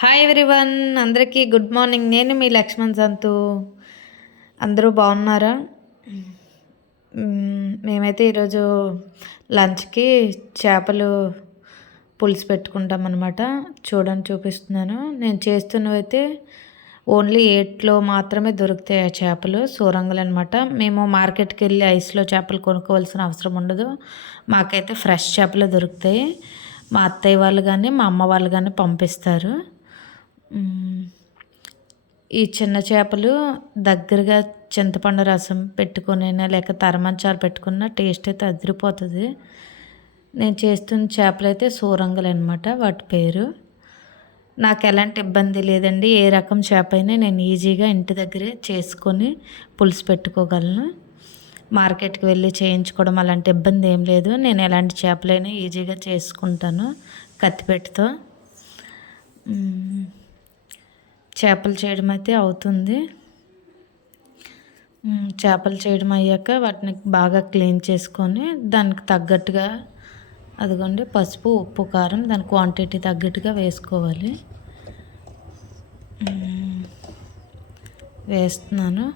Hi everyone, అందరికీ good morning. నేను మీ లక్ష్మణ్ సంతు. అందరూ బాగున్నారా? మేమైతే ఈరోజు లంచ్కి చేపలు పులుసు పెట్టుకుంటాం అన్నమాట. చూడండి, చూపిస్తున్నాను. నేను చేస్తున్నవైతే ఓన్లీ 8లో మాత్రమే దొరుకుతాయి ఆ చేపలు, సూరంగులు అనమాట. మేము మార్కెట్కి వెళ్ళి ఐస్లో చేపలు కొనుక్కోవాల్సిన అవసరం ఉండదు. మాకైతే ఫ్రెష్ చేపలు దొరుకుతాయి. మా అత్తయ్య వాళ్ళు కానీ మా అమ్మ వాళ్ళు కానీ పంపిస్తారు. ఈ చిన్న చేపలు దగ్గరగా చింతపండు రసం పెట్టుకునైనా లేక తరమంచారు పెట్టుకున్న టేస్ట్ అయితే అదిరిపోతుంది. నేను చేస్తున్న చేపలు అయితే సూరంగులు అనమాట వాటి పేరు. నాకు ఎలాంటి ఇబ్బంది లేదండి. ఏ రకం చేప అయినా నేను ఈజీగా ఇంటి దగ్గరే చేసుకొని పులుసు పెట్టుకోగలను. మార్కెట్కి వెళ్ళి చేయించుకోవడం అలాంటి ఇబ్బంది ఏం లేదు. నేను ఎలాంటి చేపలైనా ఈజీగా చేసుకుంటాను కత్తిపెట్టుతో. చేపలు చేయడం అయితే అవుతుంది. చేపలు చేయడం అయ్యాక వాటిని బాగా క్లీన్ చేసుకొని దానికి తగ్గట్టుగా అదిగోండి పసుపు, ఉప్పు, కారం దాని క్వాంటిటీ తగ్గట్టుగా వేసుకోవాలి. వేస్తున్నాను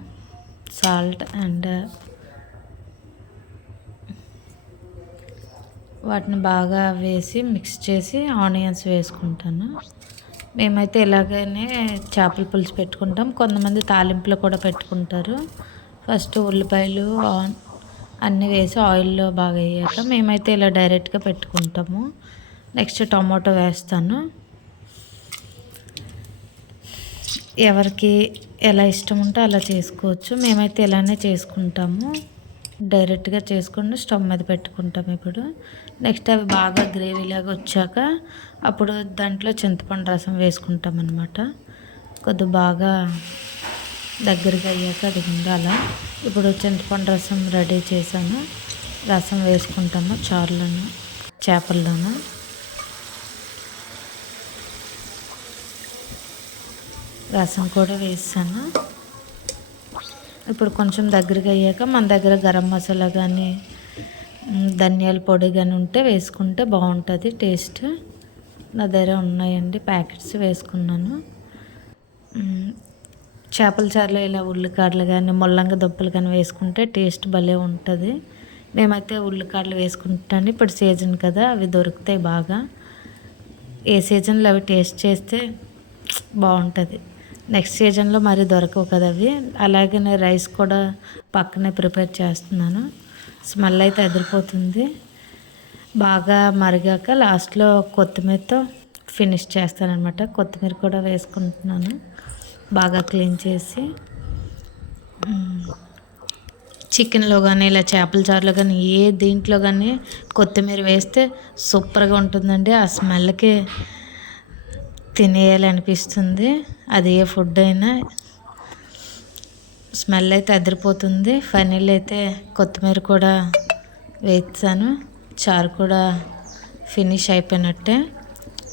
సాల్ట్ అండ్ వాటిని బాగా వేసి మిక్స్ చేసి ఆనియన్స్ వేసుకుంటాను. మేమైతే ఇలాగనే చేపల పులుసు పెట్టుకుంటాం. కొంతమంది తాలింపులో కూడా పెట్టుకుంటారు. ఫస్ట్ ఉల్లిపాయలు అన్నీ వేసి ఆయిల్లో బాగా వేయాక మేమైతే ఇలా డైరెక్ట్గా పెట్టుకుంటాము. నెక్స్ట్ టమాటో వేస్తాను. ఎవరికి ఎలా ఇష్టం ఉంటే అలా చేసుకోవచ్చు. మేమైతే ఇలానే చేసుకుంటాము. డైరెక్ట్గా చేసుకుని స్టవ్ మీద పెట్టుకుంటాం. ఇప్పుడు నెక్స్ట్ అవి బాగా గ్రేవీలాగా వచ్చాక అప్పుడు దాంట్లో చింతపండు రసం వేసుకుంటాం అన్నమాట. కొద్ది బాగా దగ్గరగా అయ్యాక అది ఉండాలా. ఇప్పుడు చింతపండు రసం రెడీ చేశాను. రసం వేసుకుంటాము చారులోను చేపల్లోనూ. రసం కూడా వేసాను. ఇప్పుడు కొంచెం దగ్గరగా అయ్యాక మన దగ్గర గరం మసాలా కానీ ధనియాల పొడి కానీ ఉంటే వేసుకుంటే బాగుంటుంది టేస్ట్. నా దగ్గర ఉన్నాయండి, ప్యాకెట్స్ వేసుకున్నాను. చేపల చారులో ఇలా ఉల్లికాడలు కానీ ముల్లంగి దుంపలు కానీ వేసుకుంటే టేస్ట్ భలే ఉంటుంది. మేమైతే ఉల్లికాడలు వేసుకుంటాను. ఇప్పుడు సీజన్ కదా, అవి దొరుకుతాయి బాగా. ఏ సీజన్లో అవి టేస్ట్ చేస్తే బాగుంటుంది. నెక్స్ట్ సీజన్లో మరి దొరకవు కదా అవి. అలాగే నేను రైస్ కూడా పక్కనే ప్రిపేర్ చేస్తున్నాను. స్మెల్ అయితే అదిరిపోతుంది. బాగా మరిగాక లాస్ట్లో కొత్తిమీరతో ఫినిష్ చేస్తానన్నమాట. కొత్తిమీర కూడా వేసుకుంటున్నాను బాగా క్లీన్ చేసి. చికెన్లో కానీ ఇలా చేపల చారులో కానీ ఏ దీంట్లో కానీ కొత్తిమీర వేస్తే సూపర్గా ఉంటుందండి. ఆ స్మెల్కి తినేయాలి అనిపిస్తుంది. అది ఏ ఫుడ్ అయినా. స్మెల్ అయితే అదిరిపోతుంది. ఫైనల్ అయితే కొత్తిమీర కూడా వేసాను. చారు కూడా ఫినిష్ అయిపోయినట్టే.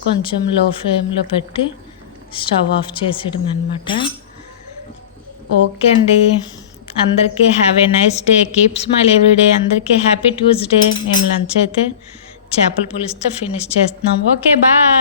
కొంచెం లో ఫ్లేమ్లో పెట్టి స్టవ్ ఆఫ్ చేసేయడం అనమాట. ఓకే అండి, అందరికీ have a nice day. Keep smile everyday. అందరికీ హ్యాపీ ట్యూస్డే. మేము లంచ్ అయితే చేపల పులుసుతో ఫినిష్ చేస్తున్నాం. Okay, bye.